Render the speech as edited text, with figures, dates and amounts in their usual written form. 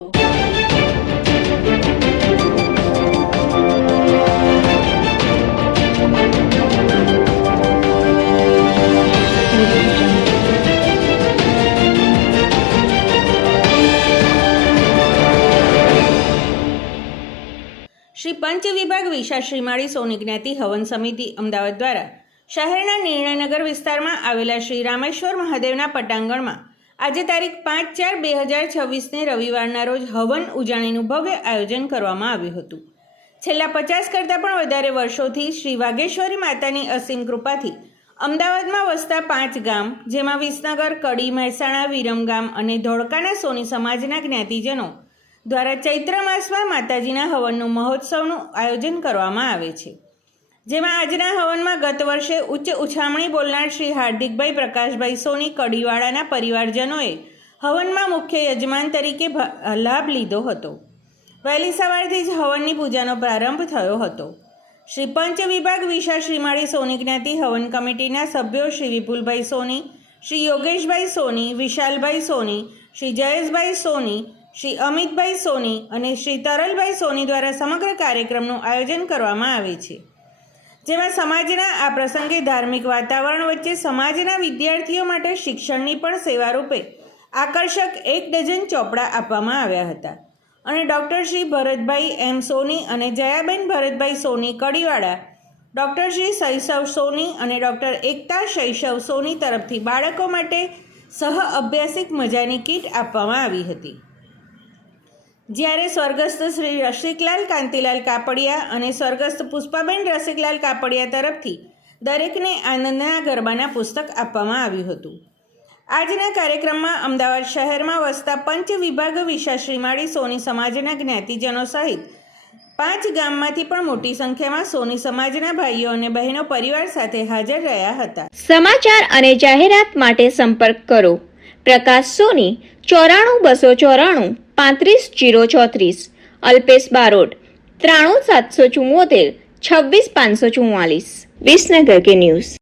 શ્રી પંચ વિભાગ વિશા શ્રીમાળી સોની જ્ઞાતિ હવન સમિતિ અમદાવાદ દ્વારા શહેરના નિર્ણયનગર વિસ્તારમાં આવેલા શ્રી રામેશ્વર મહાદેવના પટાંગણમાં આજે તારીખ 5/4/2026ને રવિવારના રોજ હવન ઉજાણીનું ભવ્ય આયોજન કરવામાં આવ્યું હતું. છેલ્લા 50 કરતાં પણ વધારે વર્ષોથી શ્રી વાઘેશ્વરી માતાની અસીમ કૃપાથી અમદાવાદમાં વસતા 5 ગામ જેમાં વિસનગર, કડી, મહેસાણા, વિરમગામ અને ધોળકાના સોની સમાજના જ્ઞાતિજનો દ્વારા ચૈત્ર માસમાં માતાજીના હવનનું મહોત્સવનું આયોજન કરવામાં આવે છે. જેમાં આજના હવનમાં ગત વર્ષે ઉચ્ચ ઉછામણી બોલનાર શ્રી હાર્દિકભાઈ પ્રકાશભાઈ સોની કડીવાળાના પરિવારજનોએ હવનમાં મુખ્ય યજમાન તરીકે લાભ લીધો હતો. વહેલી સવારથી જ હવનની પૂજાનો પ્રારંભ થયો હતો. શ્રી પંચ વિભાગ વિશા શ્રીમાળી સોની જ્ઞાતિ હવન કમિટીના સભ્યો શ્રી વિપુલભાઈ સોની, શ્રી યોગેશભાઈ સોની, વિશાલભાઈ સોની, શ્રી જયેશભાઈ સોની, શ્રી અમિતભાઈ સોની અને શ્રી તરલભાઈ સોની દ્વારા સમગ્ર કાર્યક્રમનું આયોજન કરવામાં આવે છે. જેમાં સમાજના આ પ્રસંગે ધાર્મિક વાતાવરણ વચ્ચે સમાજના વિદ્યાર્થીઓ માટે શિક્ષણની પણ સેવારૂપે આકર્ષક 1 ડઝન ચોપડા આપવામાં આવ્યા હતા અને ડૉક્ટર શ્રી ભરતભાઈ એમ સોની અને જયાબેન ભરતભાઈ સોની કડીવાળા, ડૉક્ટર શ્રી શૈશવ સોની અને ડૉક્ટર એકતા શૈશવ સોની તરફથી બાળકો માટે સહ અભ્યાસિક મજાની કીટ આપવામાં આવી હતી. જ્યારે સ્વર્ગસ્થ શ્રી રસિકલાલ કાંતિલાલ કાપડિયા અને સ્વર્ગસ્થ પુષ્પાબેન રસિકલાલ કાપડિયા તરફથી દરેકને આનંદના ગરબાના પુસ્તક આપવામાં આવ્યું હતું. આજના કાર્યક્રમમાં અમદાવાદ શહેરમાં વસતા પંચ વિભાગ વિશા શ્રીમાળી સોની સમાજના જ્ઞાતિજનો સહિત 5 ગામમાંથી પણ મોટી સંખ્યામાં સોની સમાજના ભાઈઓ અને બહેનો પરિવાર સાથે હાજર રહ્યા હતા. સમાચાર અને જાહેરાત માટે સંપર્ક કરો પ્રકાશ સોની 94 294 35 034, અલ્પેશ બારોટ 93 774 26 544. વિસનગર કે ન્યૂઝ.